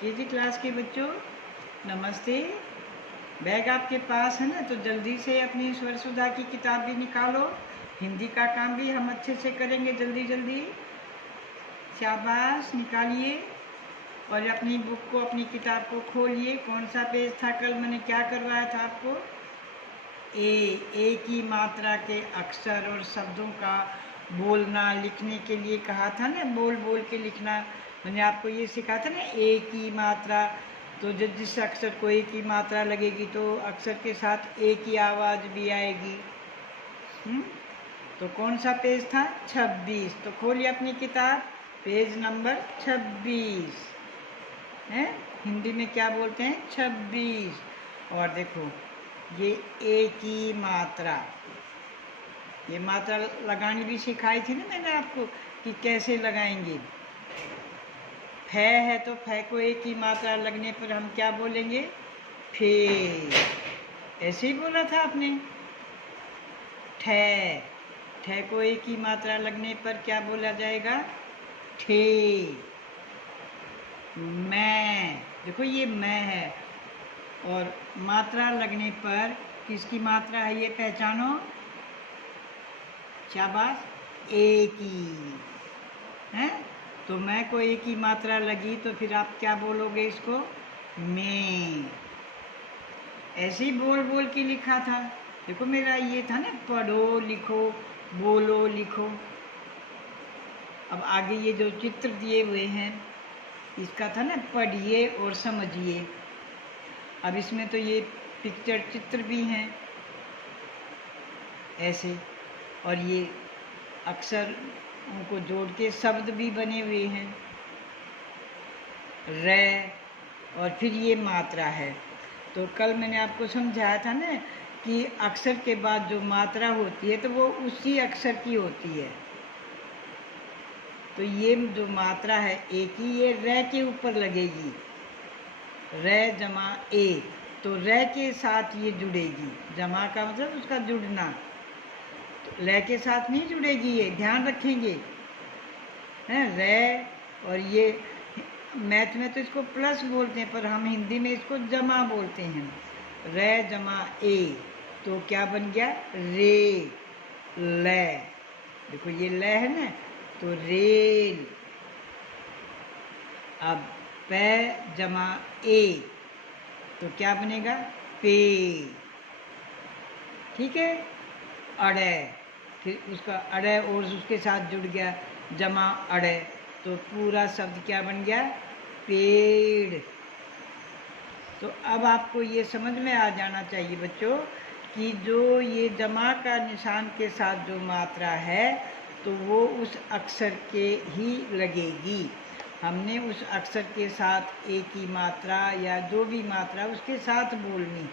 KG class के बच्चों नमस्ते। बैग आपके पास है ना, तो जल्दी से अपनी स्वर सुधा की किताब भी निकालो। हिंदी का काम भी हम अच्छे से करेंगे, जल्दी जल्दी। शाबाश, निकालिए और अपनी बुक को, अपनी किताब को खोलिए। कौन सा पेज था? कल मैंने क्या करवाया था आपको? ए की मात्रा के अक्षर और शब्दों का बोलना लिखने के लिए कहा था ना, बोल बोल के लिखना। मैंने आपको ये सिखाया था ना, ए की मात्रा। तो जब जिस अक्षर को ए की मात्रा लगेगी तो अक्षर के साथ ए की आवाज़ भी आएगी। तो कौन सा पेज था? 26। तो खोलिए अपनी किताब, पेज नंबर 26 है। हिंदी में क्या बोलते हैं? 26। और देखो, ये ए की मात्रा, ये मात्रा लगानी भी सिखाई थी ना मैंने आपको कि कैसे लगाएंगे। फे है तो फे को ए की मात्रा लगने पर हम क्या बोलेंगे? फे। ऐसे ही बोला था आपने। ठे, ठे को ए की मात्रा लगने पर क्या बोला जाएगा? ठे। मैं, देखो ये मैं है, और मात्रा लगने पर किसकी मात्रा है ये पहचानो। शाबाश, ए की है। तो मैं को ए की मात्रा लगी तो फिर आप क्या बोलोगे इसको? मैं। ऐसे ही बोल बोल के लिखा था। देखो मेरा ये था ना, पढ़ो लिखो बोलो लिखो। अब आगे ये जो चित्र दिए हुए हैं इसका था ना, पढ़िए और समझिए। अब इसमें तो ये पिक्चर चित्र भी हैं ऐसे, और ये अक्षर उनको जोड़ के शब्द भी बने हुए हैं। रे, और फिर ये मात्रा है। तो कल मैंने आपको समझाया था ना कि अक्षर के बाद जो मात्रा होती है तो वो उसी अक्षर की होती है। तो ये जो मात्रा है ए की, ये रे के ऊपर लगेगी। रे जमा ए, तो रे के साथ ये जुड़ेगी। जमा का मतलब उसका जुड़ना, तो ले के साथ नहीं जुड़ेगी, ये ध्यान रखेंगे हैं। रे, और ये मैथ में तो इसको प्लस बोलते हैं, पर हम हिंदी में इसको जमा बोलते हैं। रे जमा ए, तो क्या बन गया? रे। ले, देखो ये ले है ना, तो रेल। अब पे जमा ए, तो क्या बनेगा? पे। ठीक है। अड़े, फिर उसका अड़े और उसके साथ जुड़ गया जमा अड़े, तो पूरा शब्द क्या बन गया? पेड़। तो अब आपको ये समझ में आ जाना चाहिए बच्चों कि जो ये जमा का निशान के साथ जो मात्रा है तो वो उस अक्षर के ही लगेगी। हमने उस अक्षर के साथ ए की मात्रा या जो भी मात्रा उसके साथ बोलनी है,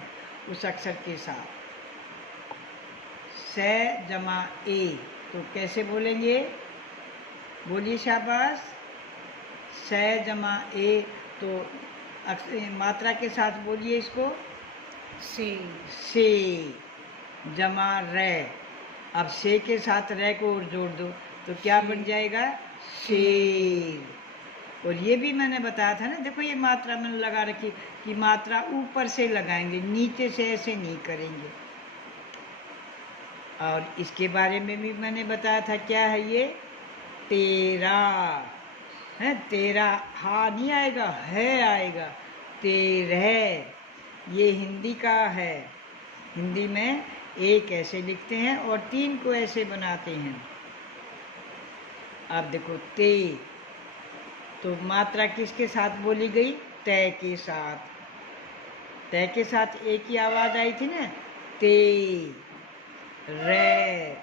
उस अक्षर के साथ। से जमा ए, तो कैसे बोलेंगे? बोलिए शाबाश। से जमा ए, तो मात्रा के साथ बोलिए इसको। से जमा रे। अब से के साथ रे को और जोड़ दो तो क्या बन जाएगा? शेर। और ये भी मैंने बताया था ना, देखो ये मात्रा मैंने लगा रखी कि मात्रा ऊपर से लगाएंगे, नीचे से ऐसे नहीं करेंगे। और इसके बारे में भी मैंने बताया था, क्या है ये? तेरा है। तेरा हा नहीं आएगा, है आएगा। तेरह, ये हिंदी का है। हिंदी में एक ऐसे लिखते हैं और 3 को ऐसे बनाते हैं। अब देखो ते, तो मात्रा किसके साथ बोली गई? तय के साथ। तय के साथ ए की आवाज़ आई थी ना, ते। रे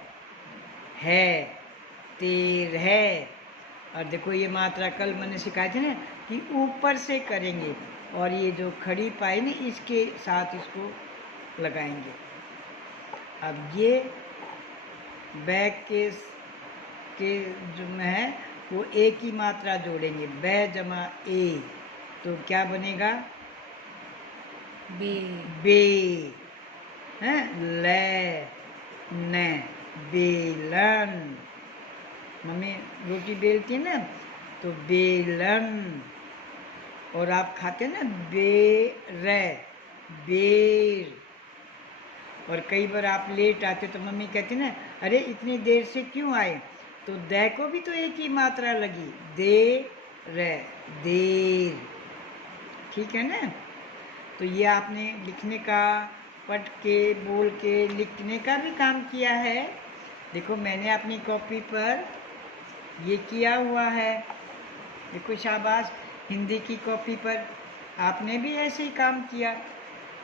है, तेर है। और देखो ये मात्रा कल मैंने सिखाई थी ना कि ऊपर से करेंगे, और ये जो खड़ी पाई ना इसके साथ इसको लगाएंगे। अब ये बैग के जो में है वो ए की मात्रा जोड़ेंगे। बै जमा ए, तो क्या बनेगा? बे। बे है। ले न, बेलन। मम्मी रोटी बेलती है ना, तो बेलन। और आप खाते ना बेर, बेर। और कई बार आप लेट आते तो मम्मी कहती ना, अरे इतनी देर से क्यों आए, तो दे को भी तो एक ही मात्रा लगी, दे रे, देर। ठीक है ना। तो ये आपने लिखने का, पढ़ के बोल के लिखने का भी काम किया है। देखो मैंने अपनी कॉपी पर ये किया हुआ है, देखो शाबाश। हिंदी की कॉपी पर आपने भी ऐसे ही काम किया।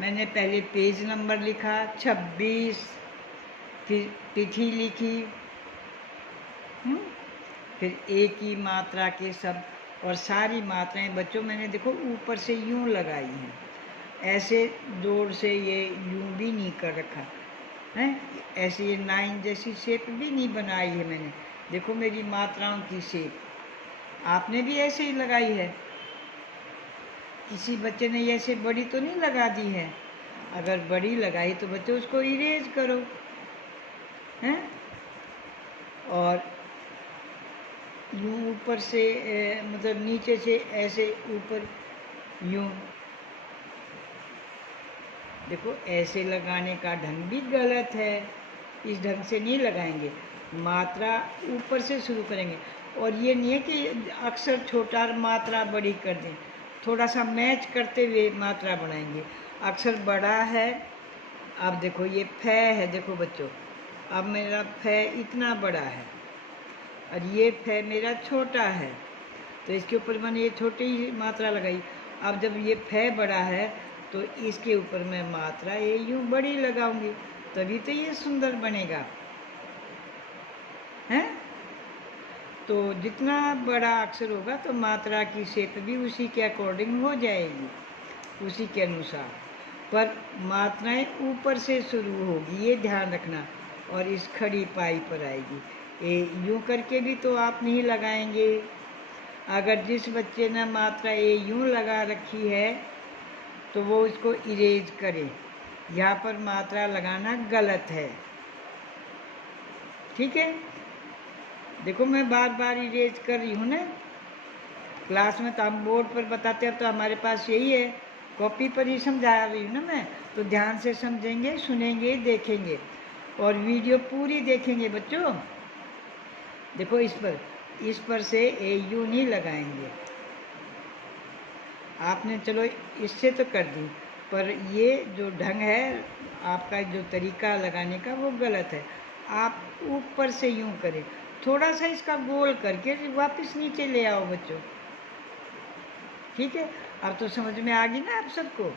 मैंने पहले पेज नंबर लिखा 26, फिर तिथि लिखी, फिर एक ही मात्रा के शब्द। और सारी मात्राएं बच्चों मैंने देखो ऊपर से यूं लगाई हैं, ऐसे जोर से ये यूं भी नहीं कर रखा है, ऐसे ये 9 जैसी शेप भी नहीं बनाई है मैंने। देखो मेरी मात्राओं की शेप आपने भी ऐसे ही लगाई है। किसी बच्चे ने ऐसे बड़ी तो नहीं लगा दी है। अगर बड़ी लगाई तो बच्चे उसको इरेज करो, हैं। और यूं ऊपर से मतलब नीचे से ऐसे ऊपर यूं, देखो ऐसे लगाने का ढंग भी गलत है, इस ढंग से नहीं लगाएंगे। मात्रा ऊपर से शुरू करेंगे। और ये नहीं है कि अक्षर छोटा और मात्रा बड़ी कर दें, थोड़ा सा मैच करते हुए मात्रा बनाएंगे। अक्षर बड़ा है, अब देखो ये फे है, देखो बच्चों अब मेरा फे इतना बड़ा है और ये फे मेरा छोटा है, तो इसके ऊपर मैंने ये छोटी ही मात्रा लगाई। अब जब ये फे बड़ा है तो इसके ऊपर मैं मात्रा ये यूं बड़ी लगाऊंगी, तभी तो ये सुंदर बनेगा, हैं। तो जितना बड़ा अक्षर होगा तो मात्रा की शेप भी उसी के अकॉर्डिंग हो जाएगी, उसी के अनुसार। पर मात्राएं ऊपर से शुरू होगी, ये ध्यान रखना, और इस खड़ी पाई पर आएगी। ये यूं करके भी तो आप नहीं लगाएंगे। अगर जिस बच्चे ने मात्रा ये यूं लगा रखी है तो वो इसको इरेज करे, यहाँ पर मात्रा लगाना गलत है, ठीक है। देखो मैं बार बार इरेज कर रही हूँ ना। क्लास में तो हम बोर्ड पर बताते हैं, तो हमारे पास यही है, कॉपी पर ही समझा रही हूँ ना मैं, तो ध्यान से समझेंगे, सुनेंगे, देखेंगे और वीडियो पूरी देखेंगे बच्चों। देखो इस पर से ए यू नहीं लगाएंगे आपने, चलो इससे तो कर दी, पर ये जो ढंग है आपका, जो तरीका लगाने का वो गलत है। आप ऊपर से यूं करें, थोड़ा सा इसका गोल करके वापस नीचे ले आओ बच्चों, ठीक है। अब तो समझ में आ गई ना आप सबको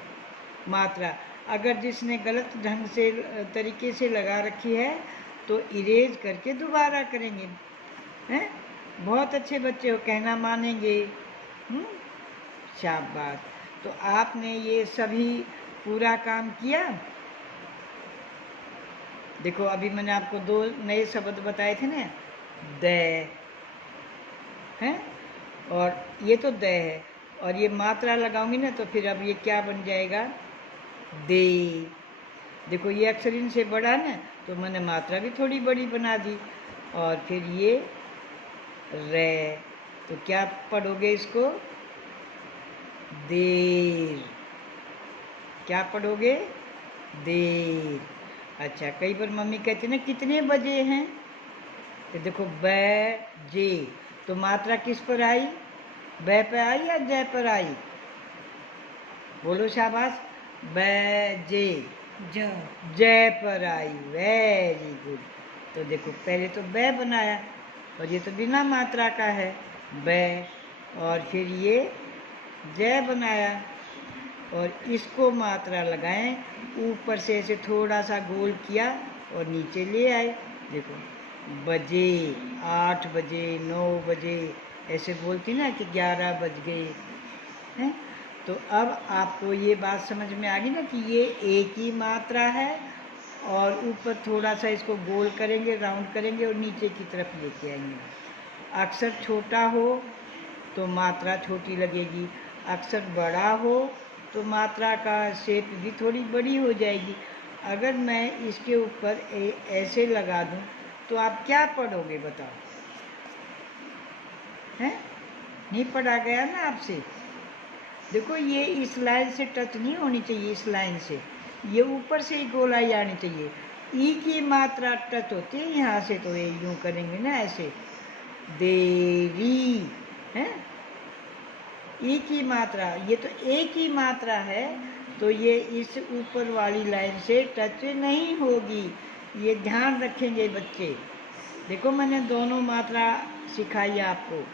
मात्रा। अगर जिसने गलत ढंग से तरीके से लगा रखी है तो इरेज करके दोबारा करेंगे, हैं। बहुत अच्छे बच्चे हो, कहना मानेंगे, शाबाश। तो आपने ये सभी पूरा काम किया। देखो अभी मैंने आपको 2 नए शब्द बताए थे ना, दे, हैं, और ये तो दे है, और ये मात्रा लगाऊंगी ना तो फिर अब ये क्या बन जाएगा, दे। देखो ये अक्षर इनसे बड़ा ना, तो मैंने मात्रा भी थोड़ी बड़ी बना दी। और फिर ये रे, तो क्या पढ़ोगे इसको, देर। क्या पढ़ोगे, देर। अच्छा, कई बार मम्मी कहती ना कितने बजे हैं, तो देखो बजे, तो मात्रा किस पर आई, बै पर आई या जय पर आई, बोलो शाबाश, बजे, जय पर आई, वेरी गुड। तो देखो पहले तो बै बनाया, और ये तो बिना मात्रा का है बै, और फिर ये जय बनाया, और इसको मात्रा लगाएं, ऊपर से ऐसे थोड़ा सा गोल किया और नीचे ले आए। देखो बजे, 8 बजे, 9 बजे, ऐसे बोलती ना कि 11 बज गए, हैं। तो अब आपको ये बात समझ में आ गई ना कि ये एक ही मात्रा है, और ऊपर थोड़ा सा इसको गोल करेंगे, राउंड करेंगे और नीचे की तरफ लेके आएंगे। अक्षर छोटा हो तो मात्रा छोटी लगेगी, अक्षर बड़ा हो तो मात्रा का शेप भी थोड़ी बड़ी हो जाएगी। अगर मैं इसके ऊपर ऐसे लगा दूं तो आप क्या पढ़ोगे बताओ, हैं। नहीं पढ़ा गया ना आपसे, देखो ये इस लाइन से टच नहीं होनी चाहिए, इस लाइन से, ये ऊपर से ही गोलाई आनी चाहिए। ई की मात्रा टच होती है यहाँ से, तो ये यूँ करेंगे ना ऐसे, देरी है। ई की मात्रा, ये तो ए की मात्रा है, तो ये इस ऊपर वाली लाइन से टच नहीं होगी, ये ध्यान रखेंगे बच्चे। देखो मैंने दोनों मात्रा सिखाई आपको।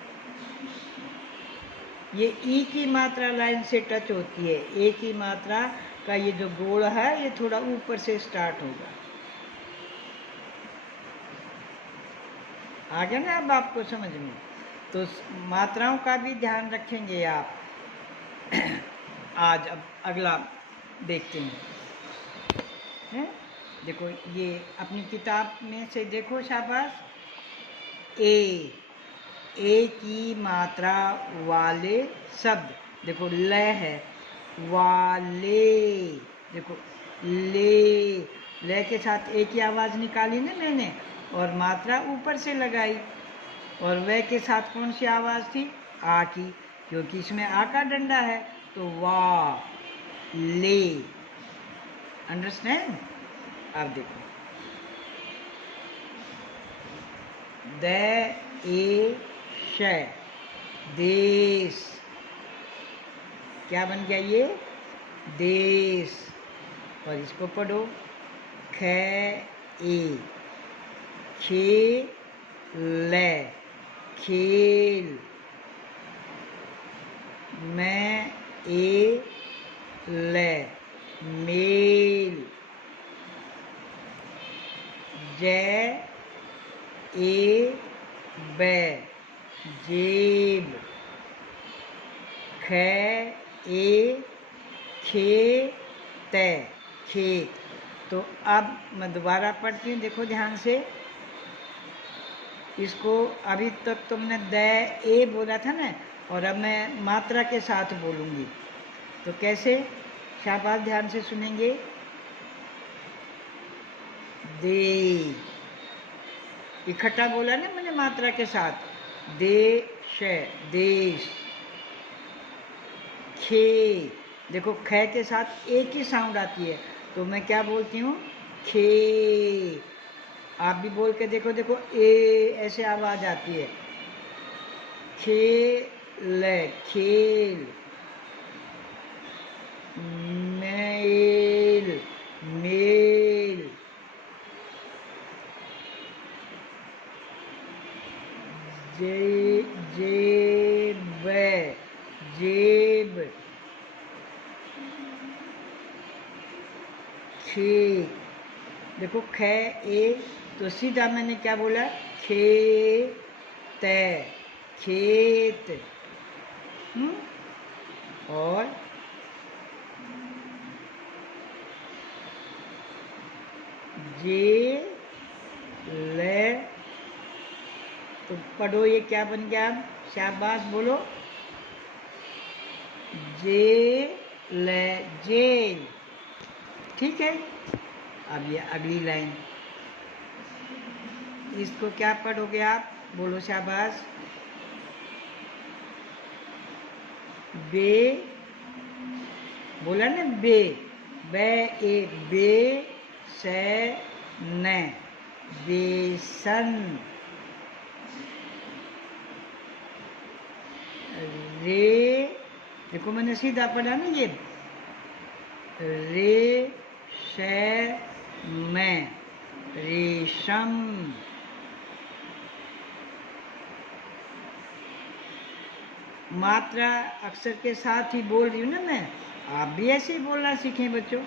ये ई की मात्रा लाइन से टच होती है, ए की मात्रा का ये जो गोल है ये थोड़ा ऊपर से स्टार्ट होगा। आ गया ना अब आपको समझ में? तो मात्राओं का भी ध्यान रखेंगे आप। आज अब अगला देखते हैं। देखो ये अपनी किताब में से देखो, शाबाश। ए की मात्रा वाले शब्द, देखो ल है, वाले, देखो ले के साथ ए की आवाज़ निकाली ना मैंने, और मात्रा ऊपर से लगाई, और वह के साथ कौन सी आवाज़ थी? आ की, क्योंकि इसमें आ का डंडा है, तो वा ले। अंडरस्टैंड? अब देखो श, देश, क्या बन गया ये? देश। और इसको पढ़ो, खे, ले, खेल, मैं, ले, मेल, बै, जेब, खेत, खेत। तो अब मैं दोबारा पढ़ती हूँ, देखो ध्यान से। इसको अभी तक तुमने ए बोला था ना, और अब मैं मात्रा के साथ बोलूँगी, तो कैसे? शाबाश, ध्यान से सुनेंगे। दे, इकट्ठा बोला ना मैंने मात्रा के साथ, देश, देश। खे, देखो ख के साथ एक ही साउंड आती है, तो मैं क्या बोलती हूँ? खे। आप भी बोल के देखो, देखो ए ऐसे आवाज़ आती है। खेल, खेल, मेल, मेल, जेब, जेब, खे, देखो ख ए, तो सीधा मैंने क्या बोला? खेत, खेत। और जे, ले, तो पढ़ो ये क्या बन गया? शाबाश बोलो, जेल, जेल। ठीक है, अब ये अगली लाइन, इसको क्या पढ़ोगे आप? बोलो शाबाश। बे, बोला ना बे, ए, बे, से, न, बेसन। रे, देखो मैंने सीधा पढ़ा ना ये, रे, से, में, रेशम। मात्रा अक्षर के साथ ही बोल रही हूँ ना मैं, आप भी ऐसे ही बोलना सीखें बच्चों।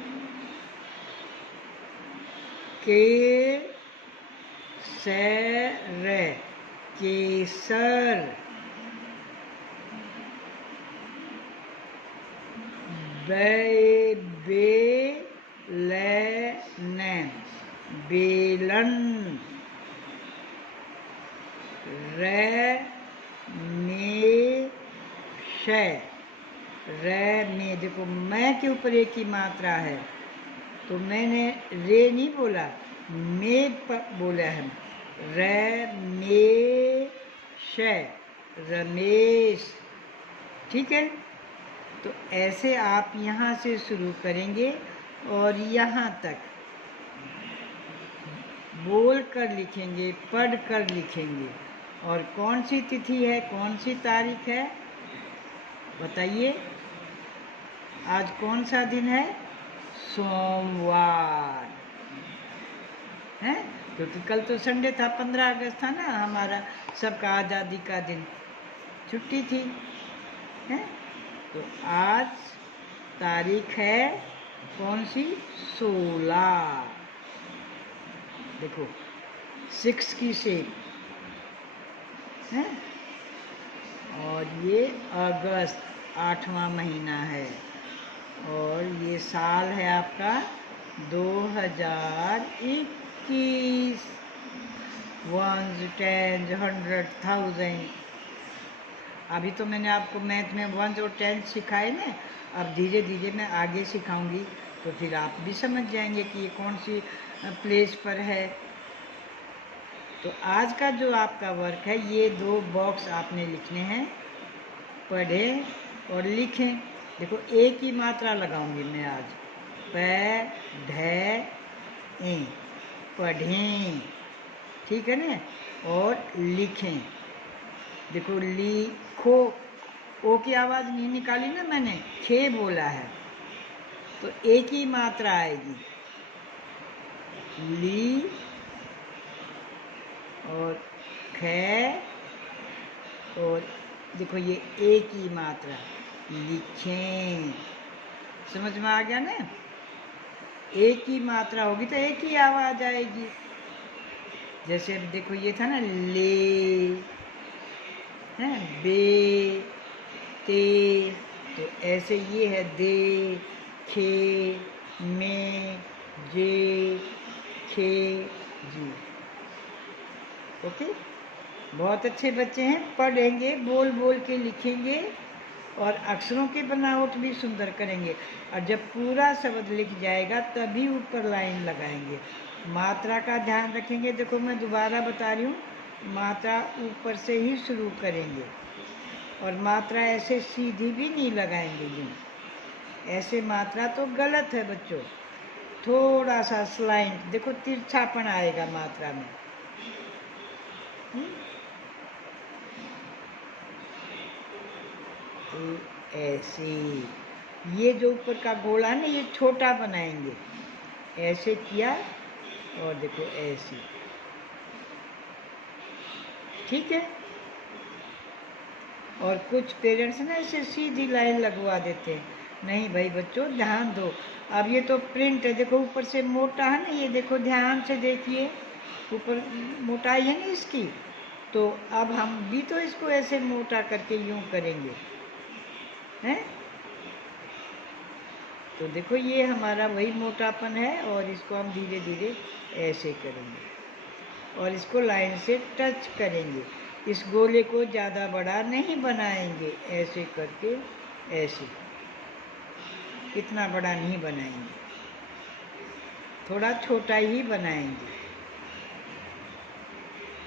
के, सर, केसर। बेलन, बेलन। में, देखो मैं के ऊपर एक ही मात्रा है, तो मैंने रे नहीं बोला, में बोला है। रमेश, रमेश। ठीक है, तो ऐसे आप यहाँ से शुरू करेंगे और यहाँ तक बोल कर लिखेंगे, पढ़ कर लिखेंगे। और कौन सी तिथि है, कौन सी तारीख है बताइए? आज कौन सा दिन है? सोमवार है, क्योंकि कल तो संडे था, 15 अगस्त था ना, हमारा सबका आज़ादी का दिन, छुट्टी थी है। तो आज तारीख है कौन सी? 16। देखो 6 की शेप है। और ये अगस्त 8वां महीना है। और ये साल है आपका 2021। 1s, 10s, 100, 1000। अभी तो मैंने आपको मैथ में 1s और 10s सिखाए ना, अब धीरे धीरे मैं आगे सिखाऊंगी, तो फिर आप भी समझ जाएंगे कि ये कौन सी प्लेस पर है। तो आज का जो आपका वर्क है, ये 2 बॉक्स आपने लिखने हैं, पढ़ें और लिखें। देखो एक ही मात्रा लगाऊंगी मैं आज, पढ़ें, पढ़ें, ठीक है ना, और लिखें। देखो लिखो, ओ की आवाज़ नहीं निकाली ना मैंने, खे बोला है, तो एक ही मात्रा आएगी, ली और खे, और देखो ये एक ही मात्रा, लिखें। समझ में आ गया ना? एक ही मात्रा होगी तो एक ही आवाज़ आएगी। जैसे अब देखो ये था ना, ले है, बे, ते, तो ऐसे ये है दे, खे, में, जे, खे, जी। ओके, बहुत अच्छे बच्चे हैं, पढ़ेंगे, बोल बोल के लिखेंगे और अक्षरों की बनावट भी सुंदर करेंगे। और जब पूरा शब्द लिख जाएगा तभी ऊपर लाइन लगाएंगे। मात्रा का ध्यान रखेंगे। देखो मैं दोबारा बता रही हूँ, मात्रा ऊपर से ही शुरू करेंगे और मात्रा ऐसे सीधी भी नहीं लगाएंगे यूँ, ऐसे मात्रा तो गलत है बच्चों। थोड़ा सा स्लाइंट, देखो तिरछापन आएगा मात्रा में। ऐसे ये जो ऊपर का गोला है ना, ये छोटा बनाएंगे, ऐसे किया और देखो ऐसे, ठीक है। और कुछ पेरेंट्स ना ऐसे सीधी लाइन लगवा देते हैं, नहीं भाई बच्चों ध्यान दो। अब ये तो प्रिंट है, देखो ऊपर से मोटा है ना, ये देखो ध्यान से देखिए, ऊपर मोटाई है ना इसकी, तो अब हम भी तो इसको ऐसे मोटा करके यूं करेंगे हैं। तो देखो ये हमारा वही मोटापन है और इसको हम धीरे धीरे ऐसे करेंगे और इसको लाइन से टच करेंगे। इस गोले को ज़्यादा बड़ा नहीं बनाएंगे, ऐसे करके ऐसे, इतना बड़ा नहीं बनाएंगे, थोड़ा छोटा ही बनाएंगे।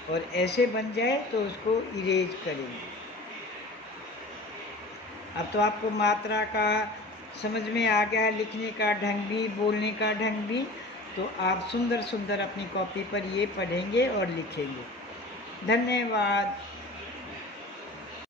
और ऐसे बन जाए तो उसको इरेज करेंगे। अब तो आपको मात्रा का समझ में आ गया है, लिखने का ढंग भी, बोलने का ढंग भी। तो आप सुंदर सुंदर अपनी कॉपी पर ये पढ़ेंगे और लिखेंगे। धन्यवाद।